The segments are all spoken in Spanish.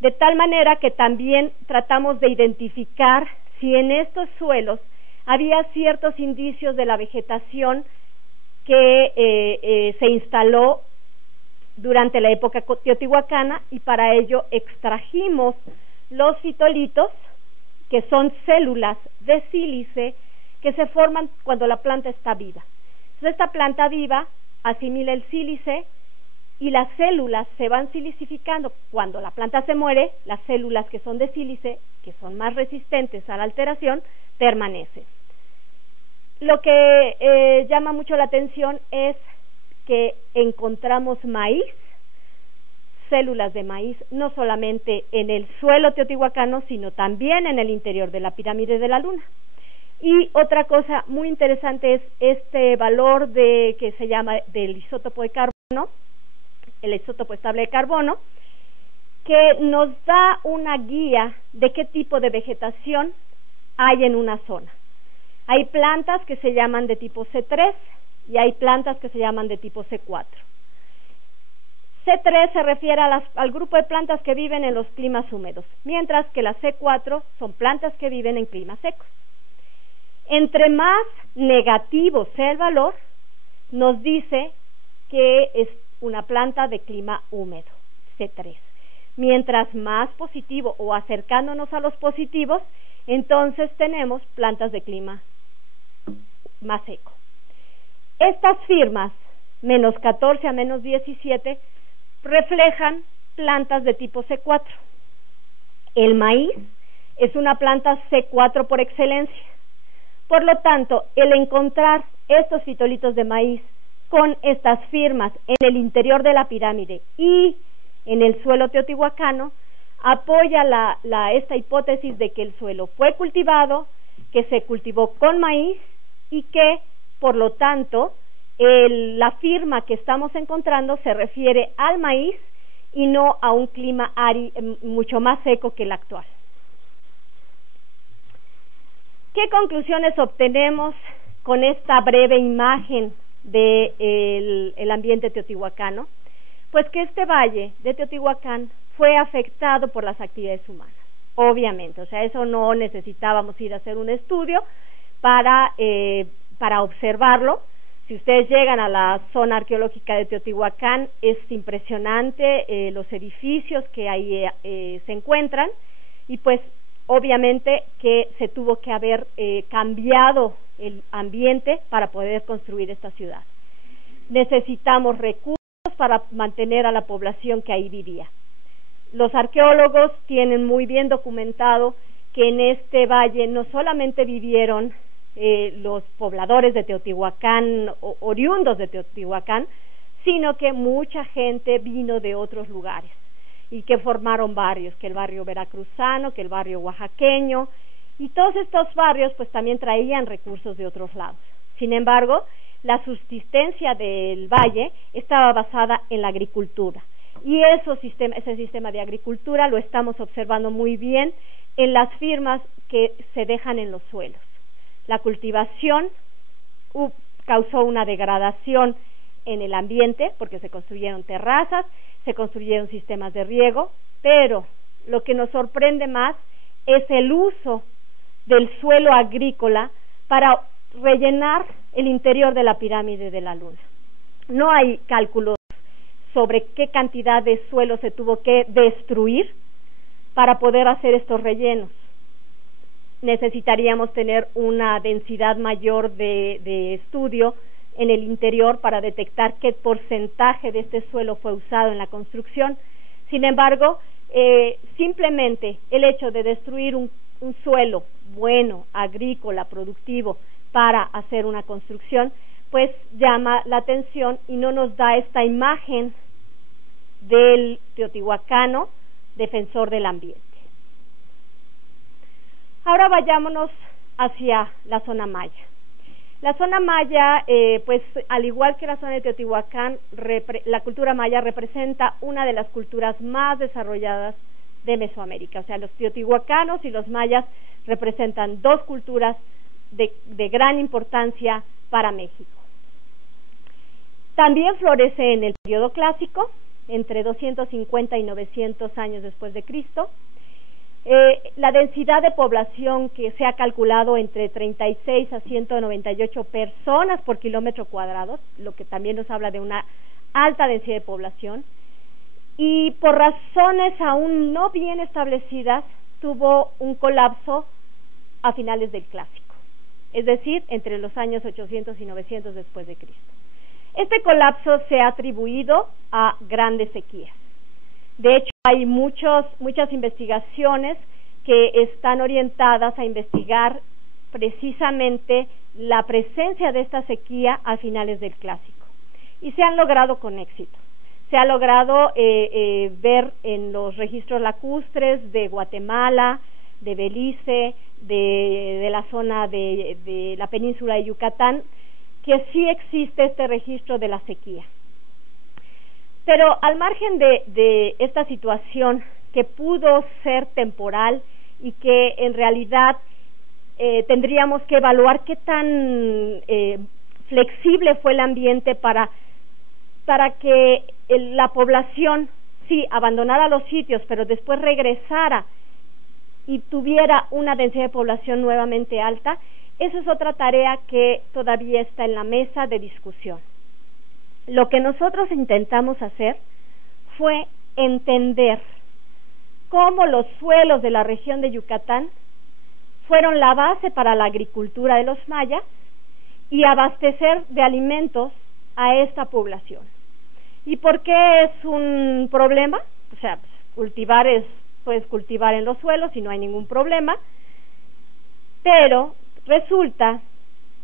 de tal manera que también tratamos de identificar si en estos suelos había ciertos indicios de la vegetación que se instaló durante la época teotihuacana, y para ello extrajimos los fitolitos, que son células de sílice que se forman cuando la planta está viva. Entonces, esta planta viva asimila el sílice y las células se van silicificando. Cuando la planta se muere, las células que son de sílice, que son más resistentes a la alteración, permanecen. Lo que llama mucho la atención es que encontramos maíz, células de maíz, no solamente en el suelo teotihuacano, sino también en el interior de la pirámide de la Luna. Y otra cosa muy interesante es este valor que se llama del isótopo de carbono, el isótopo estable de carbono, que nos da una guía de qué tipo de vegetación hay en una zona. Hay plantas que se llaman de tipo C3 y hay plantas que se llaman de tipo C4. C3 se refiere al grupo de plantas que viven en los climas húmedos, mientras que las C4 son plantas que viven en climas secos. Entre más negativo sea el valor, nos dice que es una planta de clima húmedo, C3. Mientras más positivo o acercándonos a los positivos, entonces tenemos plantas de clima más seco. Estas firmas, menos 14 a menos 17, reflejan plantas de tipo C4. El maíz es una planta C4 por excelencia. Por lo tanto, el encontrar estos fitolitos de maíz con estas firmas en el interior de la pirámide y en el suelo teotihuacano apoya esta hipótesis de que el suelo fue cultivado, que se cultivó con maíz y que, por lo tanto, la firma que estamos encontrando se refiere al maíz y no a un clima mucho más seco que el actual. ¿Qué conclusiones obtenemos con esta breve imagen del ambiente teotihuacano? Pues que este valle de Teotihuacán fue afectado por las actividades humanas, obviamente. O sea, eso no necesitábamos ir a hacer un estudio para observarlo. Si ustedes llegan a la zona arqueológica de Teotihuacán, es impresionante los edificios que ahí se encuentran, y pues obviamente que se tuvo que haber cambiado el ambiente para poder construir esta ciudad. Necesitamos recursos para mantener a la población que ahí vivía. Los arqueólogos tienen muy bien documentado que en este valle no solamente vivieron los pobladores de Teotihuacán, oriundos de Teotihuacán, sino que mucha gente vino de otros lugares y que formaron barrios, que el barrio veracruzano, que el barrio oaxaqueño, y todos estos barrios pues también traían recursos de otros lados. Sin embargo, la subsistencia del valle estaba basada en la agricultura, y ese sistema de agricultura lo estamos observando muy bien en las firmas que se dejan en los suelos. La cultivación causó una degradación en el ambiente porque se construyeron terrazas, se construyeron sistemas de riego, pero lo que nos sorprende más es el uso del suelo agrícola para rellenar el interior de la pirámide de la Luna. No hay cálculos sobre qué cantidad de suelo se tuvo que destruir para poder hacer estos rellenos. Necesitaríamos tener una densidad mayor de estudio en el interior para detectar qué porcentaje de este suelo fue usado en la construcción. Sin embargo, simplemente el hecho de destruir un suelo bueno, agrícola, productivo, para hacer una construcción, pues llama la atención y no nos da esta imagen del teotihuacano defensor del ambiente. Ahora vayámonos hacia la zona maya. La zona maya, pues al igual que la zona de Teotihuacán, la cultura maya representa una de las culturas más desarrolladas de Mesoamérica. O sea, los teotihuacanos y los mayas representan dos culturas de gran importancia para México. También florece en el periodo clásico, entre 250 y 900 años después de Cristo. La densidad de población que se ha calculado entre 36 a 198 personas por kilómetro cuadrado, lo que también nos habla de una alta densidad de población, y por razones aún no bien establecidas tuvo un colapso a finales del Clásico, es decir, entre los años 800 y 900 después de Cristo. Este colapso se ha atribuido a grandes sequías. De hecho, hay muchas investigaciones que están orientadas a investigar precisamente la presencia de esta sequía a finales del Clásico, y se han logrado con éxito. Se ha logrado ver en los registros lacustres de Guatemala, de Belice, de la zona de la península de Yucatán, que sí existe este registro de la sequía. Pero al margen de esta situación que pudo ser temporal y que en realidad tendríamos que evaluar qué tan flexible fue el ambiente para que la población sí abandonara los sitios, pero después regresara y tuviera una densidad de población nuevamente alta. Esa es otra tarea que todavía está en la mesa de discusión. Lo que nosotros intentamos hacer fue entender cómo los suelos de la región de Yucatán fueron la base para la agricultura de los mayas y abastecer de alimentos a esta población. ¿Y por qué es un problema? O sea, puedes cultivar en los suelos y no hay ningún problema, pero resulta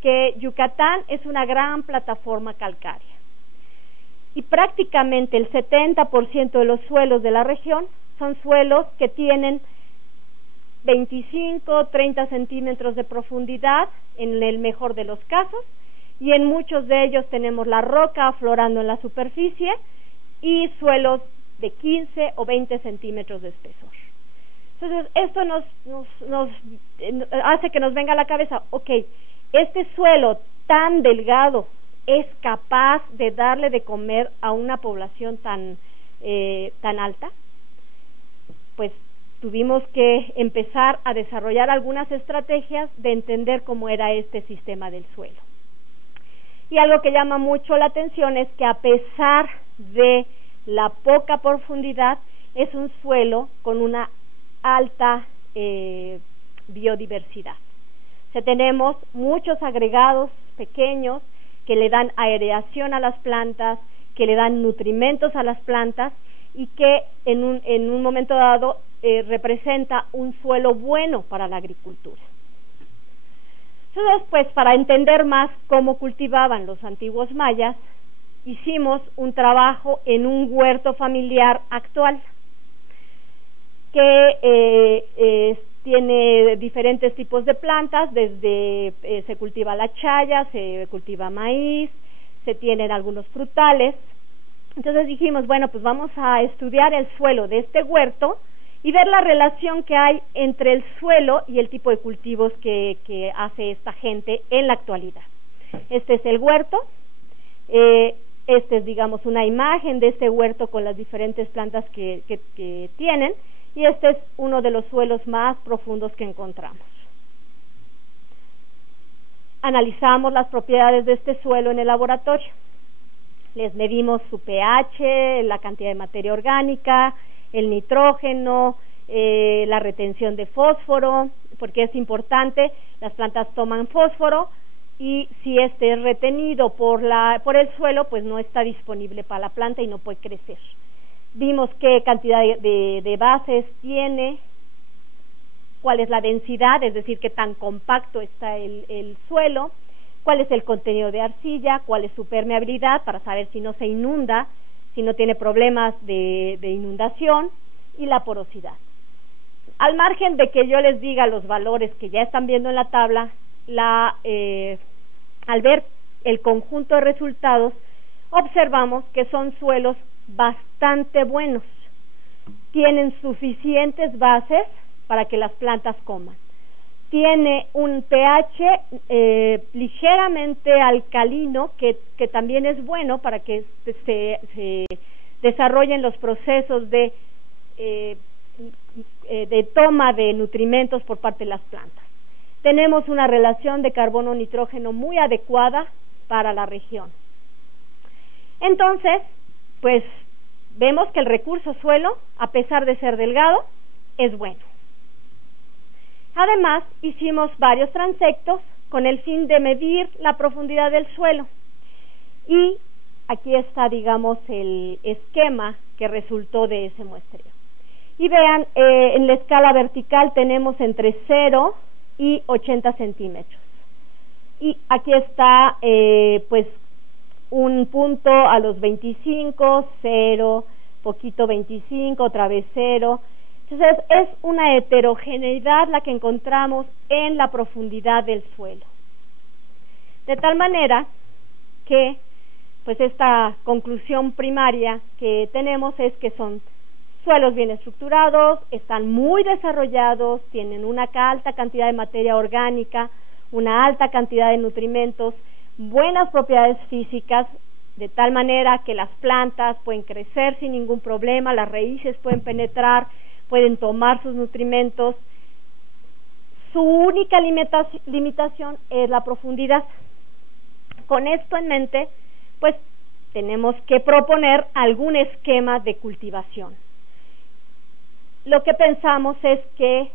que Yucatán es una gran plataforma calcárea y prácticamente el 70% de los suelos de la región son suelos que tienen 25, 30 centímetros de profundidad en el mejor de los casos, y en muchos de ellos tenemos la roca aflorando en la superficie y suelos de 15 o 20 centímetros de espesor. Entonces, esto nos hace que nos venga a la cabeza, este suelo tan delgado es capaz de darle de comer a una población tan alta. Pues tuvimos que empezar a desarrollar algunas estrategias de entender cómo era este sistema del suelo. Y algo que llama mucho la atención es que a pesar de la poca profundidad, es un suelo con una alta biodiversidad. O sea, tenemos muchos agregados pequeños que le dan aireación a las plantas, que le dan nutrimentos a las plantas y que en un momento dado representa un suelo bueno para la agricultura. Entonces, pues, para entender más cómo cultivaban los antiguos mayas, hicimos un trabajo en un huerto familiar actual que tiene diferentes tipos de plantas, desde se cultiva la chaya, se cultiva maíz, se tienen algunos frutales. Entonces dijimos, bueno, pues vamos a estudiar el suelo de este huerto y ver la relación que hay entre el suelo y el tipo de cultivos que hace esta gente en la actualidad. Este es el huerto, este es, digamos, una imagen de este huerto con las diferentes plantas que tienen, y este es uno de los suelos más profundos que encontramos. Analizamos las propiedades de este suelo en el laboratorio. Les medimos su pH, la cantidad de materia orgánica, el nitrógeno, la retención de fósforo, porque es importante, las plantas toman fósforo y si este es retenido por el suelo, pues no está disponible para la planta y no puede crecer. Vimos qué cantidad de bases tiene, cuál es la densidad, es decir, qué tan compacto está el suelo, cuál es el contenido de arcilla, cuál es su permeabilidad para saber si no se inunda, si no tiene problemas de inundación, y la porosidad. Al margen de que yo les diga los valores que ya están viendo en la tabla, al ver el conjunto de resultados, observamos que son suelos bastante buenos, tienen suficientes bases para que las plantas coman, tiene un pH ligeramente alcalino que también es bueno para que desarrollen los procesos de toma de nutrimentos por parte de las plantas. Tenemos una relación de carbono-nitrógeno muy adecuada para la región. Entonces, pues vemos que el recurso suelo, a pesar de ser delgado, es bueno. Además, hicimos varios transectos con el fin de medir la profundidad del suelo. Y aquí está, digamos, el esquema que resultó de ese muestreo. Y vean, en la escala vertical tenemos entre 0 y 80 centímetros. Y aquí está, pues, un punto a los 25, 0, poquito 25, otra vez 0. Entonces, es una heterogeneidad la que encontramos en la profundidad del suelo. De tal manera que, pues, esta conclusión primaria que tenemos es que son suelos bien estructurados, están muy desarrollados, tienen una alta cantidad de materia orgánica, una alta cantidad de nutrimentos, buenas propiedades físicas, de tal manera que las plantas pueden crecer sin ningún problema, las raíces pueden penetrar, pueden tomar sus nutrimentos. Su única limitación es la profundidad. Con esto en mente, pues tenemos que proponer algún esquema de cultivación. Lo que pensamos es que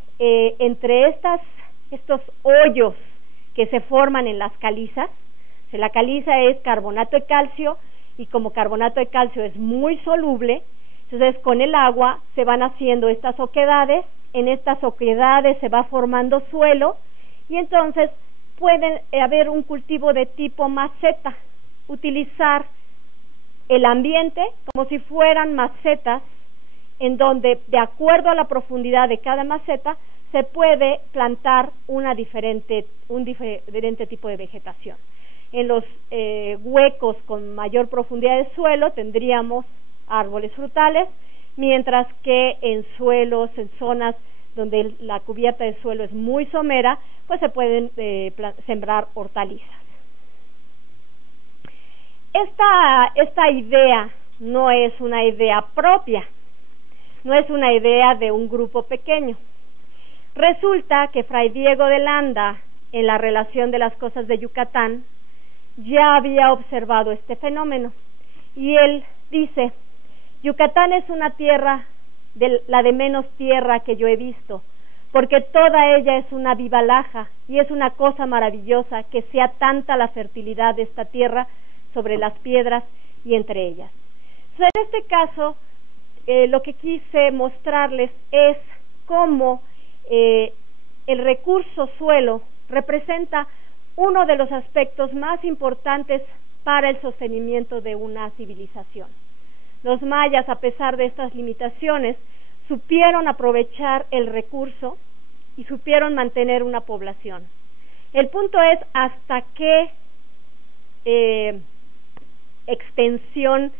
entre estos hoyos que se forman en las calizas, la caliza es carbonato de calcio, y como carbonato de calcio es muy soluble, entonces con el agua se van haciendo estas oquedades, en estas oquedades se va formando suelo, y entonces puede haber un cultivo de tipo maceta, utilizar el ambiente como si fueran macetas, en donde, de acuerdo a la profundidad de cada maceta, se puede plantar un diferente tipo de vegetación. En los huecos con mayor profundidad de suelo tendríamos árboles frutales, mientras que en suelos, en zonas donde la cubierta de suelo es muy somera, pues se pueden sembrar hortalizas. Esta idea no es una idea propia, no es una idea de un grupo pequeño. Resulta que Fray Diego de Landa, en la relación de las cosas de Yucatán, ya había observado este fenómeno, y él dice: Yucatán es una tierra, la de menos tierra que yo he visto, porque toda ella es una viva laja, y es una cosa maravillosa que sea tanta la fertilidad de esta tierra sobre las piedras y entre ellas. Entonces, en este caso, lo que quise mostrarles es cómo el recurso suelo representa uno de los aspectos más importantes para el sostenimiento de una civilización. Los mayas, a pesar de estas limitaciones, supieron aprovechar el recurso y supieron mantener una población. El punto es hasta qué extensión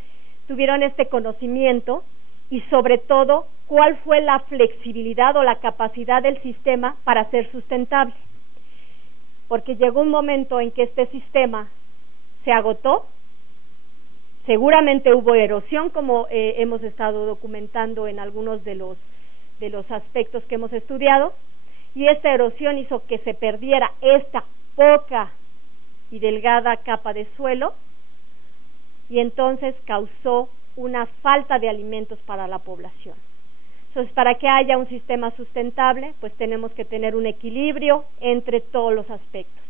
tuvieron este conocimiento, y sobre todo cuál fue la flexibilidad o la capacidad del sistema para ser sustentable. Porque llegó un momento en que este sistema se agotó, seguramente hubo erosión, como hemos estado documentando en algunos de los aspectos que hemos estudiado, y esta erosión hizo que se perdiera esta poca y delgada capa de suelo, y entonces causó una falta de alimentos para la población. Entonces, para que haya un sistema sustentable, pues tenemos que tener un equilibrio entre todos los aspectos.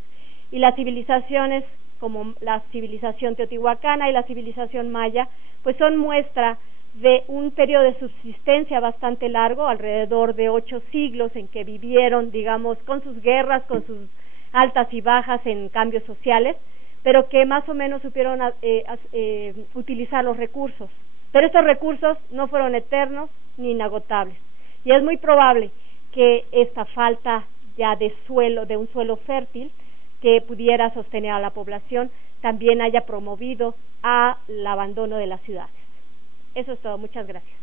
Y las civilizaciones, como la civilización teotihuacana y la civilización maya, pues son muestra de un periodo de subsistencia bastante largo, alrededor de 8 siglos, en que vivieron, digamos, con sus guerras, con sus altas y bajas en cambios sociales, pero que más o menos supieron utilizar los recursos. Pero estos recursos no fueron eternos ni inagotables, y es muy probable que esta falta ya de suelo, de un suelo fértil que pudiera sostener a la población, también haya promovido al abandono de las ciudades. Eso es todo. Muchas gracias.